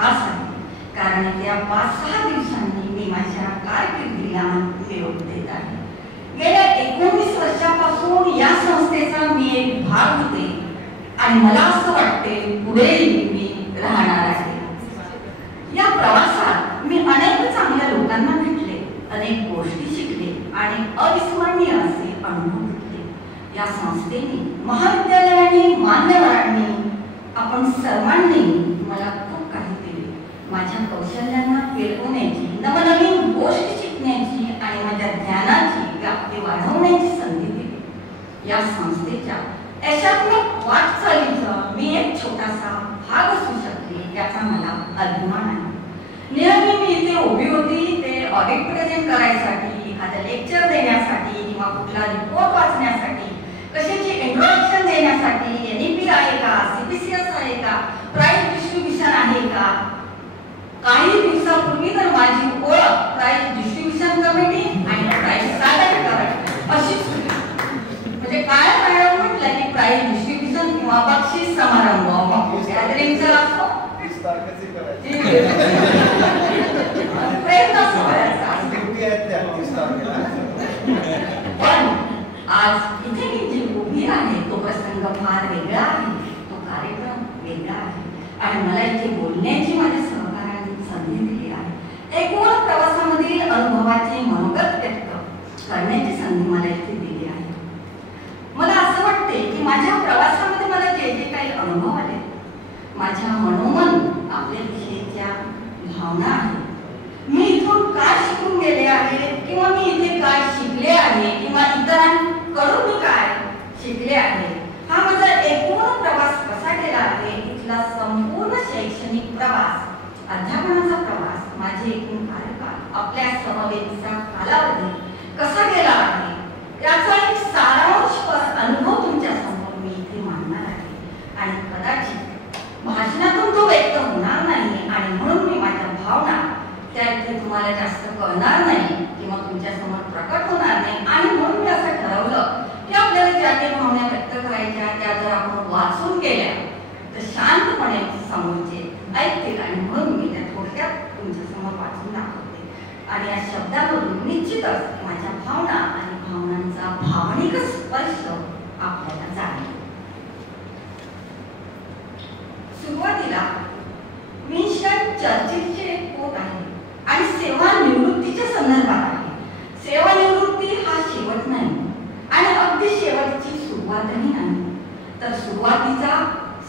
खास आहे, कारण येत्या 5-6 दिवसांनी मी माझ्या कारकिर्दीला निरोप देत आहे. गेल्या 19 वर्षापासून या संस्थेचा मी एक भाग होते आणि मला असं वाटते पुढेही मी राहणार आहे. या प्रवासात मी अनेक चांगल्या लोकांना भेटले, अनेक गोष्टी शिकले आणि अविस्मरणीय असे अनुभव घेतले. या संस्थेने, महाविद्यालयाने, मान्यवरांनी, आपण सर्वांनी मला खूप काही दिले. माझ्या कौशल्यांना पेरवण्याची, नवनवीन गोष्टी शिकण्याची आणि माझ्या ज्ञानाची व्याप्ती वाढवण्याची संधी दिली. या संस्थेच्या यशात्मक वाटचालीचा मी एक छोटासा भाग असू शकते याचा मला अभिमान आहे. नेहमी मी इथे उभी होती ते ऑडिट प्रेझेंट करायसाठी, एखादं लेक्चर देण्यासाठी किंवा कुठला रिपोर्ट वाचण्यासाठी, कशाची इंट्रोडक्शन देण्यासाठी, NEP आहे का, CPCS आहे का, प्राइज डिस्ट्रीब्युशन आहे का. काही दिवसापूर्वी तर माझी ओळख प्राइज डिस्ट्रीब्युशन कमिटी आणि प्राइज सादर करा अशीच होती. म्हणजे काय मॅडम म्हटलं की प्राइज डिस्ट्रीब्युशन किंवा बक्षीस समारंभ गॅदरिंगचा असतो पण आज इथे मी जी उभी आहे तो प्रसंग फार वेगळा आहे, तो कार्यक्रम वेगळा आहे आणि मला इथे बोलण्याची माझ्या सहकार्याने संधी दिली आहे. एकूण प्रवासामधील अनुभवाची मनोगत व्यक्त करण्याची संधी मला इथे दिली आहे. मला असं वाटते की माझ्या प्रवासामध्ये मला जे जे काही अनुभव आले, माझ्या मनोमन आपल्याविषयीच्या भावना आहेत. मी इथून काय शिकून गेले आहे किंवा मी इथे काय शिकले आहे किंवा इतरांकडून मी काय शिकले आहे, हा माझा एकूण प्रवास कसा गेला आहे, इथला संपूर्ण शैक्षणिक प्रवास, अध्यापनाचा प्रवास, माझे एकूण कार्यकाळ, आपल्या समवेतचा कालावधी कसा गेला आहे याचा एक सारांश अनुभव तुमच्या समोर मी इथे मांडणार आहे. आणि कदाचित भाषणातून तो व्यक्त होणार नाही आणि म्हणून मी माझ्या भावना त्या इथे तुम्हाला जास्त कळणार नाही किंवा तुमच्या समोर प्रकट होणार नाही. आणि म्हणून मी असं ठरवलं की आपल्याला ज्या काही भावना व्यक्त करायच्या त्या जर आपण वाचून गेल्या तर शांतपणे समोरचे ऐकतील आणि म्हणून मी त्या थोडक्यात तुमच्या समोर वाचून दाखवते. आणि या शब्दामधून निश्चितच माझ्या भावना आणि भावनांचा भावनिक स्पर्श आपल्याला जाणवेल. सुरुवातीला विन्स्टन चर्चिलचे एक कोट आहे आणि सेवानिवृत्तीच्या संदर्भात आहे. सेवानिवृत्ती हा शेवट नाही आणि अगदी शेवटची सुरुवातही नाही, तर सुरुवातीचा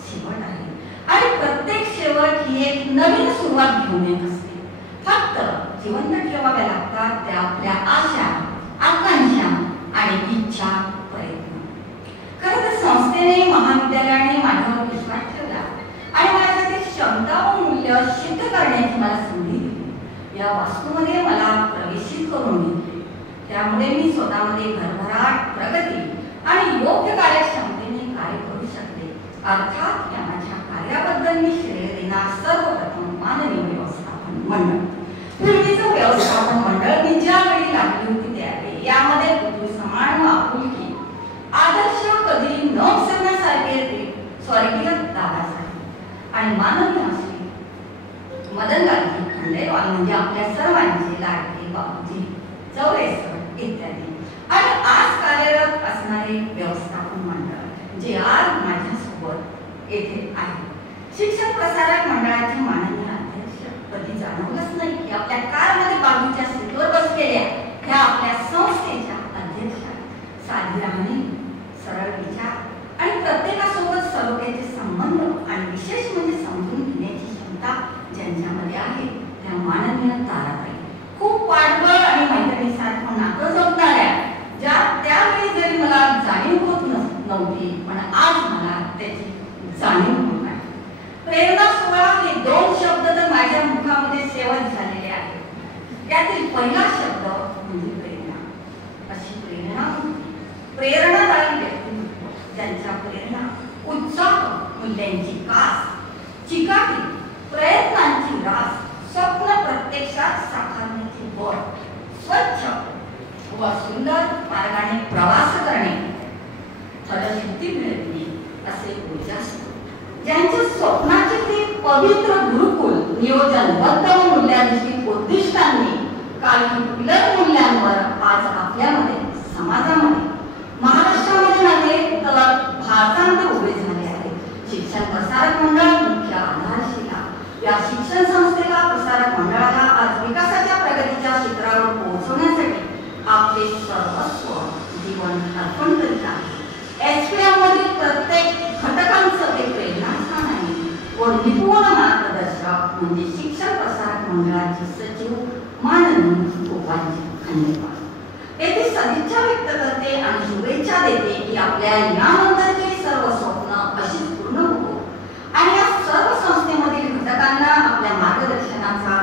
शेवट आहे. आणि प्रत्येक शेवट ही एक नवीन सुरुवात घेऊन येत असते. फक्त जिवंत ठेवाव्या लागतात त्या आपल्या आशा, आकांक्षा आणि इच्छा, प्रयत्न. खरं तर संस्थेने, महाविद्यालयाने माझ्यावर विश्वास ठेवला आणि माझ्यासाठी क्षमता व मूल्य सिद्ध करण्याची मला संधी दिली. या वास्तूमध्ये मला प्रवेशित करून घेतले. त्यामुळे मी स्वतःमध्ये भरभराट, प्रगती आणि योग्य कार्यक्षमतेने कार्य करू शकले. अर्थात या माझ्या कार्याबद्दल मी श्रेय देणार सर्वप्रथम माननीय व्यवस्थापन मंडळ. पूर्वीचं व्यवस्थापन मंडळ मी ज्यावेळी लागली होती त्यावेळी यामध्ये पृथ्वी समान आपुलकी, आदर्श कधी न विसरण्यासारखे स्वर्गीय दादासाहेब आणि माननीय असले मदनलालजी खंडेलवाल म्हणजे आपल्या सर्वांचे लाडके बाबूजी चौरेसर इत्यादी आणि आज कार्यरत असणारे व्यवस्थापन मंडळ जे आज माझ्यासोबत येथे आहे. शिक्षण प्रसारक मंडळाचे माननीय अध्यक्ष कधी जाणवलंच नाही की आपल्या कारमध्ये बाजूच्या सीटवर बसलेल्या ह्या आपल्या संस्थेच्या अध्यक्षा साधी राहणे, सरळ विचार आणि प्रत्येकासोबत सलोख्याचे संबंध आणि विशेष म्हणजे समजून घेण्याची क्षमता ज्यांच्यामध्ये आहे त्या माननीय ताराताई. खूप पाठबळ आणि मैत्रिणीसारखं नातं जपणाऱ्या ज्या त्यावेळी जरी मला जाणीव होत नव्हती पण आज मला त्याची जाणीव होत आहे. प्रेरणा सोहळा हे 2 शब्द तर माझ्या मुखामध्ये सेवत झालेले आहेत. त्यातील पहिला शब्द म्हणजे प्रेरणा. अशी प्रेरणा प्रेरणादायी व्यक्तिमत्व ज्यांच्या प्रेरणा, उत्साह, मूल्यांची कास, चिकाटी, प्रयत्नांची रास, स्वप्न प्रत्यक्षात साकारण्याची बळ, स्वच्छ व सुंदर मार्गाने प्रवास करणे, फलसिद्धी मिळवणे असे ऊर्जास्त्रोत ज्यांच्या स्वप्नाचे ते पवित्र गुरुकुल नियोजनबद्ध मूल्याधिष्ठित उद्दिष्टांनी काही उलट मूल्यांवर आज आपल्यामध्ये समाजामध्ये महाराष्ट्रामध्ये नव्हे तर भारतामध्ये उभे झाले आहे. शिक्षण प्रसारक मंडळ मुख्य आधारशिला. या शिक्षण संस्थेला प्रसारक मंडळाला आज विकासाच्या प्रगतीच्या शिखरावर पोहोचवण्यासाठी आपले सर्वस्व जीवन अर्पण करीत आहे. SPM मधील प्रत्येक घटकांचं ते प्रेरणास्थान आहे व निपुण मार्गदर्शक म्हणजे शिक्षण प्रसारक मंडळाचे सचिव माननीय गोपालजी खंडेपार. येथे सदिच्छा व्यक्त करते आणि शुभेच्छा देते की आपल्या यानंतरचे सर्व स्वप्न अशीच पूर्ण हो आणि या सर्व संस्थेमधील घटकांना आपल्या मार्गदर्शनाचा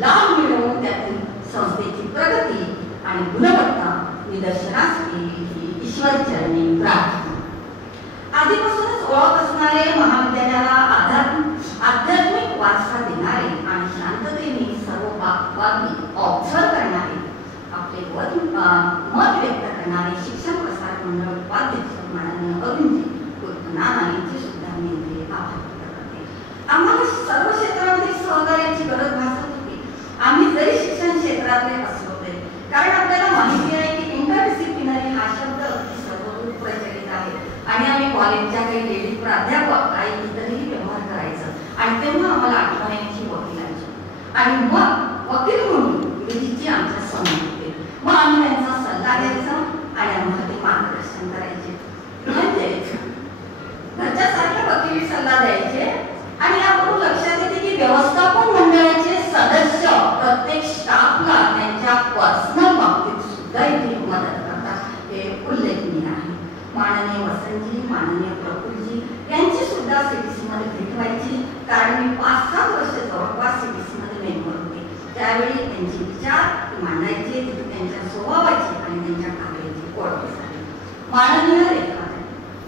लाभ मिळवून त्यातील संस्थेची प्रगती आणि गुणवत्ता निदर्शनास येईल ही ईश्वर चरणी प्रार्थना. आधीपासूनच ओळख असणारे महाविद्यालयाला आध्यात्मिक वारसा देणारे आणि शांततेने सर्व बाबी ऑब्झर्व करणारे आपले मत व्यक्त करणारे शिक्षण प्रसारक मंडळ उपाध्यक्ष माननीय अरुणजी नाना यांचे सुद्धा मी आभार व्यक्त करते. आम्हाला सर्व क्षेत्रामध्ये सहकार्याची गरज भासत होती. आम्ही जरी शिक्षण क्षेत्रातले असलो तरी, कारण आपल्याला माहिती आहे की इंटरडिसिप्लिनरी हा शब्द सर्वदूर प्रचलित आहे आणि आम्ही कॉलेजच्या काही लेडीज प्राध्यापक काही इतरही व्यवहार करायचं आणि तेव्हा आम्हाला आठवण यायची वकिलांची आणि मग वकील म्हणून विधीची आमच्या समोर होते. मग आम्ही त्यांचा सल्ला द्यायचा आणि आम्हाला ते मार्गदर्शन करायचे. म्हणजे घरच्यासारखे वकील सल्ला द्यायचे आणि यावरून लक्षात येते की व्यवस्थापन मंडळाचे सदस्य प्रत्येक स्टाफला त्यांच्या पर्सनल बाबतीत सुद्धा इथे मदत करतात. हे उल्लेखनीय आहे. माननीय वसंतजी, माननीय प्रफुल्लजी यांची सुद्धा CTC मध्ये भेट व्हायची, कारण मी 5-7 वर्ष जवळपास CTC मध्ये मेंबर होते. त्यावेळी त्यांचे विचार मांडायचे, तिथे त्यांच्या स्वभावाची आणि त्यांच्या कार्याची ओळख झाली. माननीय रेखा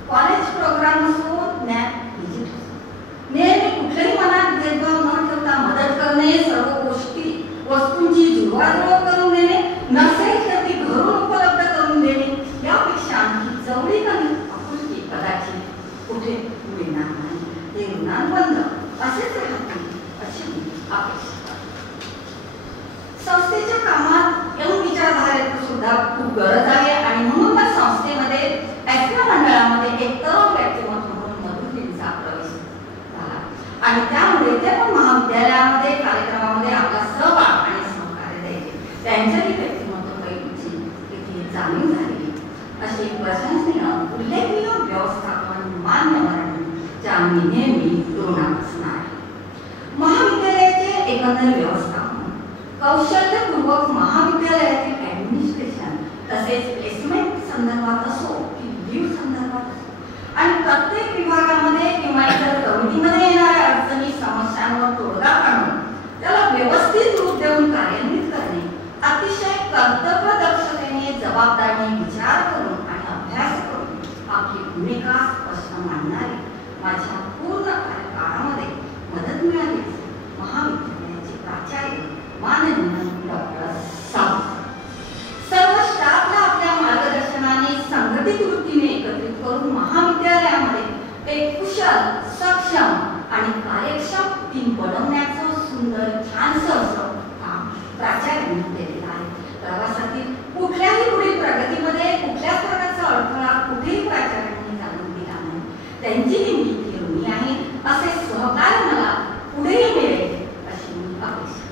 कॉलेज प्रोग्राम असो, ज्ञान विजिट असो, नेहमी कुठल्याही मनात भेदभाव न ठेवता मदत करणे, सर्व गोष्टी वस्तूंची जुळवाजुळव करून देणे, नसेल तर ती घरून उपलब्ध करून देणे, यापेक्षा आणखी जवळीक आणि आपुलकी कदाचित कुठे मिळणार नाही. हे ऋणानुबंध असेच राहतील अशी मी अपेक्षा करते. संस्थेच्या कामात यंग विचारधारेची सुद्धा खूप गरज आहे आणि म्हणून संस्थेमध्ये SPM मंडळामध्ये एक तरुण व्यक्तिमत्व म्हणून मधुरींचा प्रवेश झाला आणि त्यामुळे ते पण महाविद्यालयामध्ये कार्यक्रमामध्ये आपला सहभाग आणि सहकार्य द्यायचे. त्यांच्याही व्यक्तिमत्व पैलूची इथे जाणीव झाली. अशी प्रशंसनीय उल्लेखनीय व्यवस्थापन मान्यवरांच्या आम्ही नेहमी ऋणात असणार आहे. महाविद्यालयाचे एकंदर व्यवस्थापन, कौशल्यपूर्वक महाविद्यालयातील ऍडमिनिस्ट्रेशन तसेच प्लेसमेंट संदर्भात असो की लीव संदर्भात असो आणि प्रत्येक विभागामध्ये किंवा इतर कमिटीमध्ये येणाऱ्या अडचणी समस्यांवर तोडगा काढून त्याला व्यवस्थित रूप देऊन कार्यान्वित करणे, अतिशय कर्तव्यदक्षतेने जबाबदारीने विचार करून आणि अभ्यास करून आपली भूमिका स्पष्ट मांडणारी माझ्या पूर्ण कार्यकाळामध्ये मदत मिळाली. महाविद्यालयाचे प्राचार्य माननीय डॉक्टर सावंत सर्व स्टाफला आपल्या मार्गदर्शनाने संघटित वृत्तीने एकत्रित करून महाविद्यालयामध्ये एक कुशल, सक्षम आणि कार्यक्षम टीम बनवण्याचं सुंदर छानसं असं काम प्राचार्यांनी केलेलं आहे. प्रवासातील कुठल्याही पुढील प्रगतीमध्ये कुठल्याच प्रकारचा अडथळा कुठेही प्राचार्यांनी जाणून दिला नाही. त्यांची निमित्त ऋणी आहे. असे सहकार्य मला पुढेही मिळेल अशी मी अपेक्षा.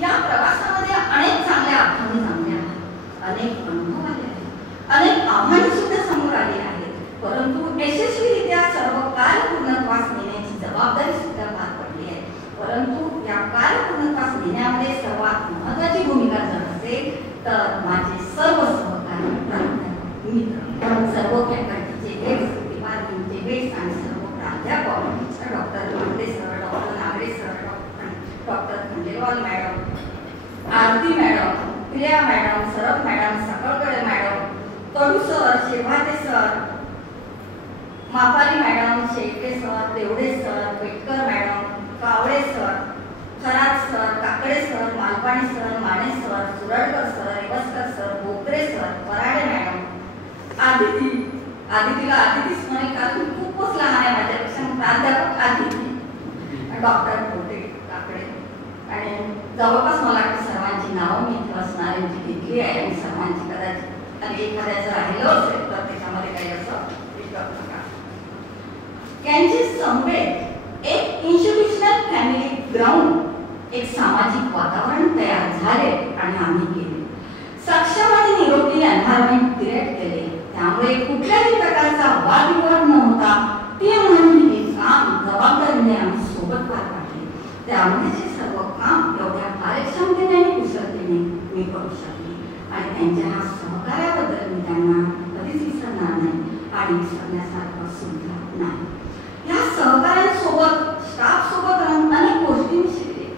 या प्रवासामध्ये अनेक चांगल्या आठवणी जमल्या आहेत, अनेक अनुभव आले आहेत, अनेक आव्हाने सुद्धा समोर आली आहेत, परंतु यशस्वीरित्या सर्व कार्य पूर्णत्वास नेण्याची जबाबदारी सुद्धा पार पडली आहे. परंतु या कार्य पूर्णत्वास नेण्यामध्ये सर्वात महत्त्वाची भूमिका जर असेल तर माझे सर्व सहकारी मित्र, सर्व फॅकल्टीचे हेड्स, डिपार्टमेंटचे हेड्स आणि सर्व प्राध्यापक, doctor Londhe sir, doctor Nagare sir, doctor Khandelwal madam, Aarti madam, Priya madam, Sarap madam, Sakalkade madam, Kadu sir, Shebhate sir, Mapari madam, Shelke sir, Devade sir, Petkar madam, Kawale sir, Kharat sir, Kakade sir, Malpani sir, Mane sir, Suradkar sir, Revaskar sir, Bokare sir, Parade madam, आदितीला आदिती स्मरण कारण खूपच लहान आहे माझ्यापेक्षा, प्राध्यापक आदिती, डॉक्टर आणि जवळपास मला वाटतं सर्वांची नावं मी इथे असणाऱ्यांची घेतली आहे आणि सर्वांची कदाचित आणि एखाद्याचं राहिलं असेल तर त्याच्यामध्ये काही असं विकत नका. यांची समवेत एक इन्स्टिट्यूशनल फॅमिली ग्राउंड, एक सामाजिक वातावरण तयार झाले आणि आम्ही केले. सक्षम आणि निरोगी एन्व्हायरमेंट क्रिएट केले. त्यामुळे कुठल्याही प्रकारचा वादविवाद न होता टीम म्हणून हे काम जबाबदारीने आम्ही सोबत पार पाडले. त्यामुळे हे सर्व काम एवढ्या कार्यक्षमतेने आणि कुशलतेने मी करू शकले आणि त्यांच्या ह्या सहकार्याबद्दल मी त्यांना कधीच विसरणार नाही आणि विसरण्यासारखं सुद्धा नाही. या सहकार्यांसोबत स्टाफ सोबत राहून अनेक गोष्टी मी शिकले.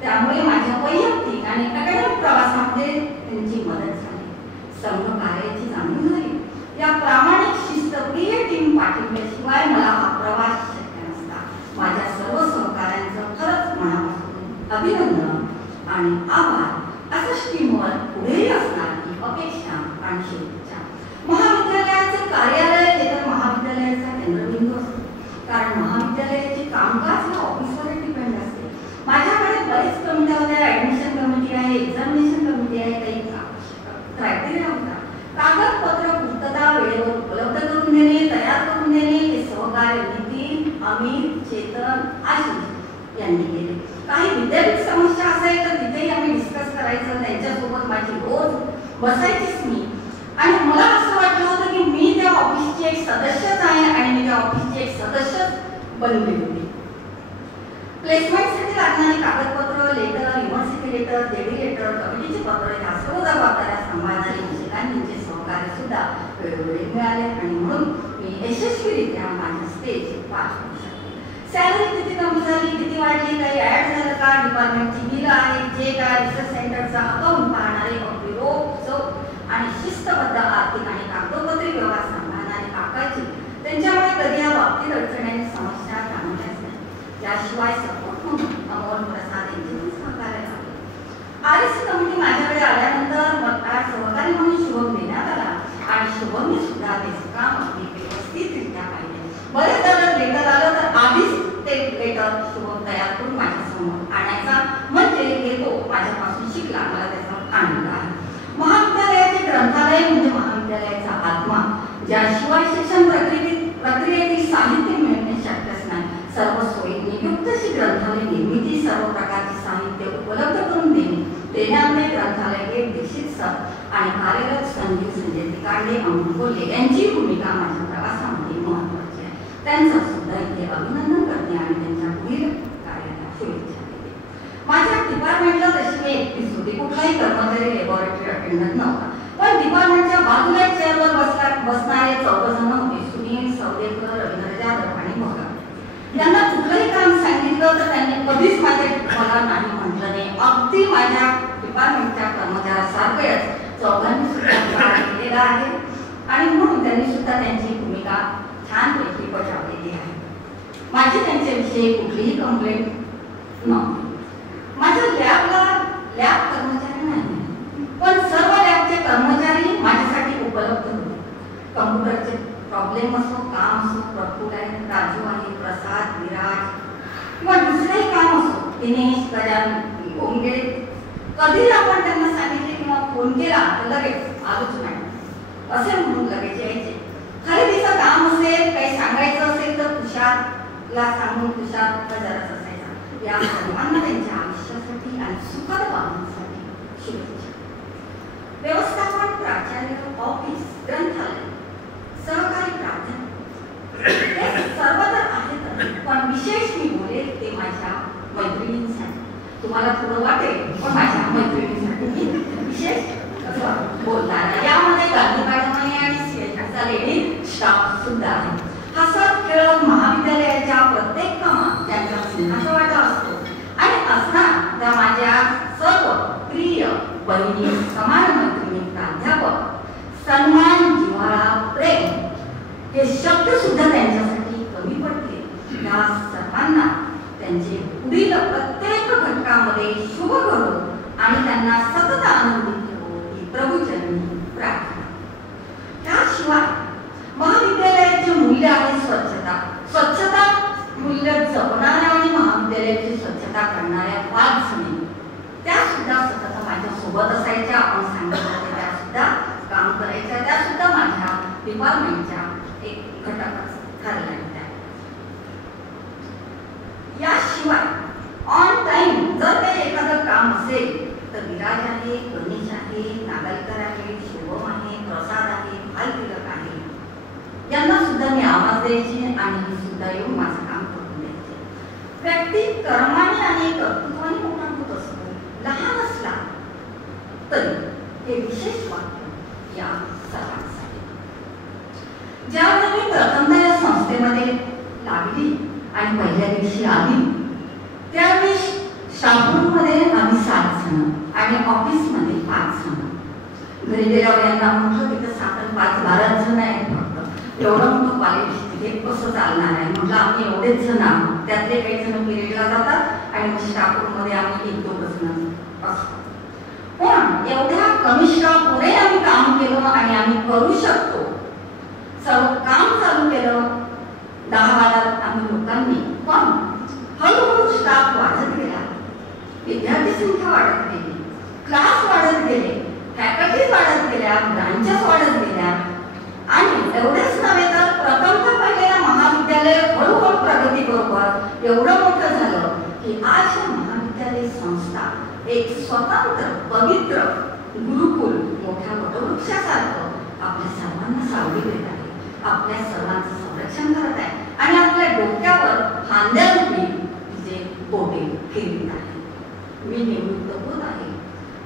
त्यामुळे माझ्या वैयक्तिक आणि अकॅडमिक प्रवासामध्ये त्यांची मदत झाली. संघ कार्याची जाणीव झाली. या प्रामाणिक शिस्तप्रिय टीम पाठिंब्याशिवाय मला हा प्रवास शक्य नसता. माझ्या सर्व सहकार्यांचं खरंच मनापासून अभिनंदन आणि आभार. असंच टीमवर पुढेही असणारी अपेक्षा आणि शुभेच्छा. महाविद्यालयाचं कार्यालय हे तर महाविद्यालयाचा केंद्रबिंदू असतो, कारण महाविद्यालयाचे कामकाज हे ऑफिसवर डिपेंड असते. माझ्याकडे बरेच कमिट्या होत्या, ऍडमिशन कमिटी आहे, एक्झामिनेशन कमिटी आहे, काही क्रायटेरिया होता. कागदपत्र पूर्तता वेळेवर उपलब्ध करून देणे, तयार करून देणे हे सहकार्य नितीन, अमित, चेतन, आशिष यांनी केले. काही विद्यापीठ समस्या असेल तर तिथेही आम्ही डिस्कस करायचं. त्यांच्यासोबत माझी रोज बसायचीच मी आणि मला असं वाटलं होतं की मी त्या ऑफिसची एक सदस्यच आहे आणि मी त्या ऑफिसची एक सदस्यच बनली होती. प्लेसमेंटसाठी लागणारी कागदपत्र, letter, university letter, JD letter, कमिटीचे पत्र ह्या सर्व जबाबदाऱ्या सांभाळणारे शिक्षकांचे सहकार्य सुद्धा वेळोवेळी मिळाले आणि म्हणून मी यशस्वीरित्या माझ्या स्टेज पार करू शकले. सॅलरी किती कमी झाली, किती वाढली, काही ऍड झालं का, डिपार्टमेंटची बिल आहे, जे काय रिसर्च सेंटरचा अकाउंट पाहणारे आणि शिस्तबद्ध आर्थिक आणि कागदोपत्री व्यवहार सांभाळणारे काकाची, त्यांच्यामुळे कधी या बाबतीत अडचणी समस्या जाणवल्याच नाही. याशिवाय सपोर्ट म्हणून अमोल प्रसाद यांचे सहकार्य झाले. आरएससी कमिटी माझ्याकडे आल्यानंतर मला सहकारी म्हणून शुभम देण्यात आला आणि शुभमने सुद्धा ते काम अगदी व्यवस्थितरित्या पाहिले. बरेच जण लेटर आलं तर आधीच ते लेटर शुभम तयार करून माझ्यासमोर आणायचा, म्हणजे हे तो माझ्यापासून शिकला. मला त्याचा आनंद आहे. महाविद्यालयाचे ग्रंथालय म्हणजे महाविद्यालयाचा आत्मा, ज्याशिवाय शिक्षण प्रक्रियेतील साहित्य मिळणे शक्यच नाही. सर्व सोयींनी युक्त अशी ग्रंथालय निर्मिती, सर्व प्रकारचे साहित्य उपलब्ध करून देण्यामुळे ग्रंथालय हे दीक्षित सर आणि कार्यरत संजीव संजय तिकांडे, अमोल कोल्हे यांची भूमिका माझ्या प्रवासामध्ये महत्त्वाची आहे. त्यांचं सुद्धा इथे अभिनंदन करते आणि त्यांच्या पुढील कार्याला शुभेच्छा देते. माझ्या डिपार्टमेंटला तशी मी एकटीच होती. कुठलाही कर्मचारी लॅबोरेटरी अटेंडंट नव्हता, पण डिपार्टमेंटच्या बाजूला चेअरवर बसणारे 14 जण होते. सुनील, सौदेकर, रवींद्र जाधव आणि भगत. यांना कुठलंही काम सांगितलं तर त्यांनी कधीच मला नाही म्हटलं नाही. अगदी माझ्या डिपार्टमेंटच्या कर्मचाऱ्यासारखंच चौघांनी सुद्धा केलेला आहे आणि म्हणून त्यांनी सुद्धा त्यांची भूमिका छानपैकी बजावलेली आहे. माझी त्यांच्याविषयी कुठलीही कंप्लेंट नव्हती. माझ्या लॅब कर्मचारी नाही, पण सर्व लॅबचे कर्मचारी माझ्यासाठी उपलब्ध होते. कम्प्युटरचे प्रॉब्लेम असो, काम असो, प्रफुल्ल आहे, राजू आहे, प्रसाद, विराज किंवा दुसरेही काम असो, दिनेश, गजान, ओंगे, कधी आपण त्यांना सांगितले किंवा फोन केला तर लगेच आलोच मॅडम असे म्हणून लगेच यायचे. खरेदीचं काम असेल, काही सांगायचं असेल तर तुषारला सांगून तुषार हजरच असायचा. या सर्वांना त्यांच्या आयुष्यासाठी आणि सुखद वागण्यासाठी शुभेच्छा. व्यवस्थापन, प्राचार्य, ऑफिस, ग्रंथालय, सहकारी प्राध्यापक हे सर्व तर आहेत, पण विशेष मी बोलेल ते माझ्या मैत्रिणींसाठी. तुम्हाला थोडं वाटेल, पण माझ्या मैत्रिणींसाठी मी विशेष बोलणार आहे. यामध्ये गांधी मॅडम आणि सीएचचा लेडी स्टाफ सुद्धा आहे. हसत खेळत महाविद्यालयाच्या प्रत्येक कामात त्यांचा सिंहाचा वाटा असतो आणि असणार त्या माझ्या सर्व प्रिय बहिणी, समान मैत्रिणी, प्राध्यापक, सन्मान, जिव्हाळा, प्रेम हे शब्द सुद्धा त्यांच्यासाठी कमी पडते. या सर्वांना त्यांचे पुढील प्रत्येक घटकामध्ये शुभ घडो आणि त्यांना सतत आनंदित ठेवो ही प्रभूचरणी प्रार्थना. त्याशिवाय महाविद्यालयाचे मूल्य आहे स्वच्छता. स्वच्छता मूल्य जपणाऱ्या आणि महाविद्यालयाची स्वच्छता करणाऱ्या 5 जणी सोबत असायच्या, आपण सांगितलं त्या सुद्धा काम करायच्या, त्या सुद्धा माझ्या डिपार्टमेंटच्या एक घटकच ठरल्या होत्या. याशिवाय ऑन टाइम जर काही एखादं काम असेल तर विराज आहे, गणेश आहे, नागलकर आहे, शुभम आहे, प्रसाद आहे, भाई तिलक आहे, यांना सुद्धा मी आवाज द्यायचे आणि हे सुद्धा येऊन माझं काम करून द्यायचे. व्यक्ती कर्माने आणि कर्तृत्वाने मोठा होत असतो, लहान असला तरी हे विशेष वाक्य या सर्वांसाठी. ज्यावेळी मी प्रथमतः या संस्थेमध्ये लागली आणि पहिल्या दिवशी आली त्यावेळी स्टाफरूममध्ये आम्ही 7 जण आणि ऑफिसमध्ये 5 जण. घरी गेल्यावर यांना म्हटलं तिथं 7 आणि 5 12 जण आहेत फक्त, एवढं मोठं कॉलेज तिथे कसं चालणार आहे. म्हटलं आम्ही एवढेच जण आहोत, त्यातले काही जण पिरियडला जातात आणि स्टाफरूममध्ये आम्ही 1-2 जण असतो. पण एवढ्या कमी स्टाफमध्ये आम्ही काम केलं आणि आम्ही करू शकतो. सर्व काम चालू केलं 10-12 आम्ही लोकांनी, पण हळूहळू स्टाफ वाढत गेला, विद्यार्थी संख्या वाढत गेली, क्लास वाढत गेले, फॅकल्टीज वाढत गेल्या, ब्रांचेस वाढत गेल्या आणि एवढेच नव्हे तर प्रथमतः पहिल्या महाविद्यालय हळूहळू प्रगती बरोबर एवढं मोठं झालं की आज महाविद्यालय संस्था एक स्वतंत्र पवित्र गुरुकुल मोठ्या वटवृक्षासारखं आपल्या सर्वांना सावली देत आहे, आपल्या सर्वांचं संरक्षण करत आहे आणि आपल्या डोक्यावर खांद्यारूपी तिचे बोटे फिरत आहे. मी निवृत्त होत आहे,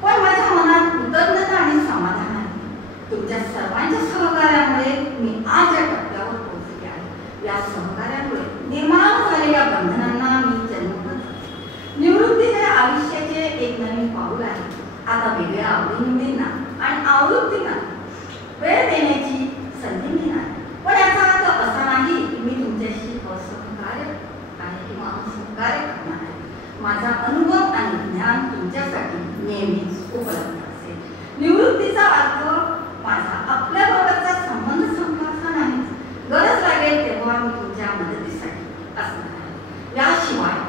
पण माझ्या मनात कृतज्ञता आणि समाधान आहे. तुमच्या सर्वांच्या सहकार्यामुळे मी आज या टप्प्यावर पोहोचले आहे. या सहकार्यामुळे निर्माण झालेल्या बंधनांना मी जन्मत. निवृत्ती हे आयुष्याचे एक नवीन पाऊल आहे. आता वेगळ्या आवडीनिवडींना आणि आवृत्तींना वेळ देण्याची संधी मिळणार, पण याचा अर्थ असा नाही की मी तुमच्याशी असहकार्य आहे किंवा असहकार्य करणार आहे. माझा अनुभव आणि ज्ञान तुमच्यासाठी नेहमीच उपलब्ध असेल. निवृत्तीचा अर्थ माझा आपल्या बरोबरचा संबंध संपला नाही, गरज लागेल तेव्हा मी तुमच्या मदतीसाठी असणार आहे. याशिवाय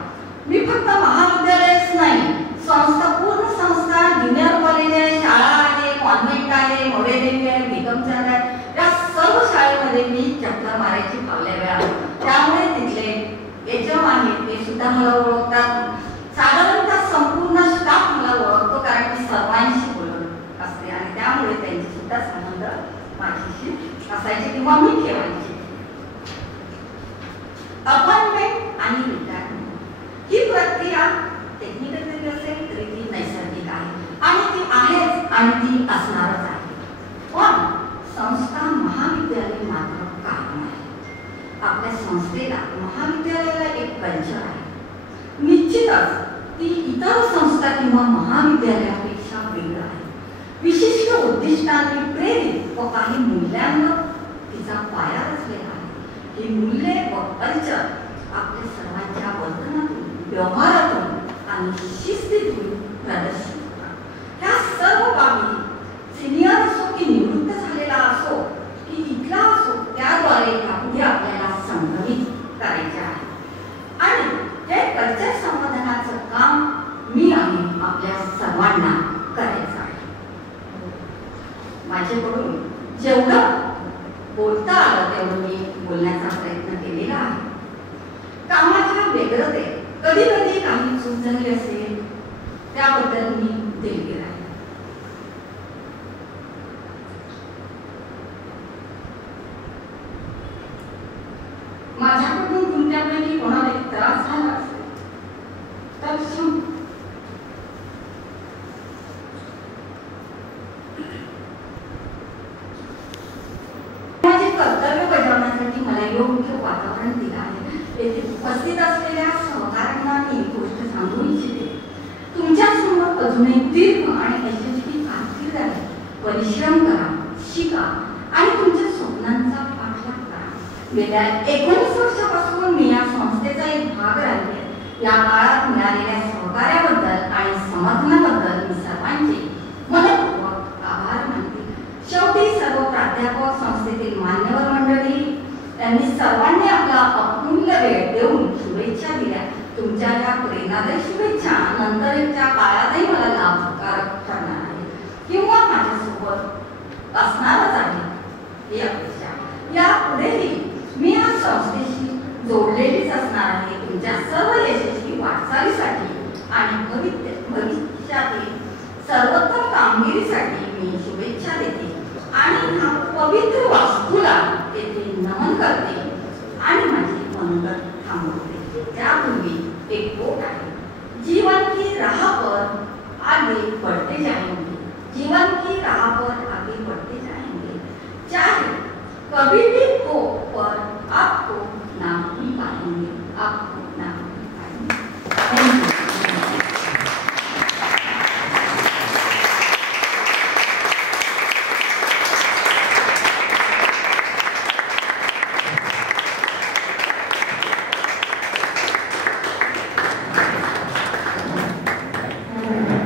मी फक्त महाविद्यालयच नाही, संस्था पूर्ण संस्था, ज्युनियर कॉलेज आहे, शाळा आहे, कॉन्व्हेंट आहे, मोडेदेवी आहे, भिकमचंद आहे, या सर्व शाळेमध्ये मी चक्कर मारायची फावल्या वेळा. त्यामुळे तिथले एचएम आहेत ते सुद्धा मला ओळखतात. साधारणतः संपूर्ण स्टाफ मला ओळखतो, कारण मी सर्वांशी बोलत असते आणि त्यामुळे त्यांचे सुद्धा संबंध माझ्याशी असायचे किंवा मी ठेवायचे. अपॉइंटमेंट आणि रिटायरमेंट ही प्रक्रिया टेक्निकल जरी असेल तरी ती नैसर्गिक आहे आणि ती आहेच आणि ती असणारच आहे. पण संस्था महाविद्यालय मात्र कायम आहे. आपल्या संस्थेला महाविद्यालयाला एक कल्चर आहे. निश्चितच ती इतर संस्था किंवा महाविद्यालयापेक्षा वेगळं आहे. विशिष्ट उद्दिष्टांनी प्रेरित व काही मूल्यांवर तिचा पाया रचलेला आहे. ही मूल्ये व कल्चर आपल्या सर्वांच्या वर्तनातून, व्यवहारातून आणि शिस्तीतून प्रदर्शित होतात. ह्या सर्व बाबी सिनियर असो की निवृत्त झालेला असो की इथला असो त्याद्वारे यापुढे आपल्याला संग्रहित करायचे आहे आणि हे कल्चर संवर्धनाचं काम मी आणि आपल्या सर्वांना करायचं आहे. माझ्याकडून जेवढं बोलता आलं तेवढं मी बोलण्याचा प्रयत्न केलेला आहे. कामाच्या व्यग्रतेत कधी कधी काही चूक झाली असेल त्याबद्दल मी दिलगीर आहे. माझ्याकडून तुमच्यापैकी कोणाला एक त्रास झाला असेल तर माझे कर्तव्य बजावण्यासाठी मला योग्य वातावरण दिलं आहे. येथे उपस्थित असलेल्या सहकाऱ्यांना मी एक गोष्ट सांगू इच्छिते. तुमच्यासमोर अजून एक दीर्घ आणि यशस्वी कारकीर्द आहे. परिश्रम करा, शिका आणि तुमच्या स्वप्नांचा पाठलाग करा. गेल्या 19 वर्षापासून मी या संस्थेचा एक भाग राहिले. या काळात मिळालेल्या सहकार्याबद्दल आणि समर्थनाबद्दल मी सर्वांचे मनपूर्वक आभार मानते. शेवटी सर्व प्राध्यापक, संस्थेतील मान्यवर मंडळी यांनी सर्वांनी आपला अमूल्य वेळ देऊन शुभेच्छा दिल्या. तुमच्या या प्रेरणादायी शुभेच्छा नंतरच्या काळातही मला लाभकारक ठरणार आहे. सोबत असणारच आहे ही अपेक्षा. यापुढेही मी या संस्थेशी जोडलेलीच असणार आहे. तुमच्या सर्व यशस्वी वाटचालीसाठी आणि भविष्यातील सर्वोत्तम कामगिरीसाठी मी शुभेच्छा देते आणि हा पवित्र वास्तूला येथे नमन करते आणि माझी मनोगत थांबवते. त्यापूर्वी एक कोट आहे, जीवन की राह पर आगे बढ़ते जाएंगे, जीवन की राह पर आगे बढ़ते जाएंगे, चाहे कभी भी हो, पर आपको ना भूल पाएंगे, आपको ना भूल पाएंगे. Thank you.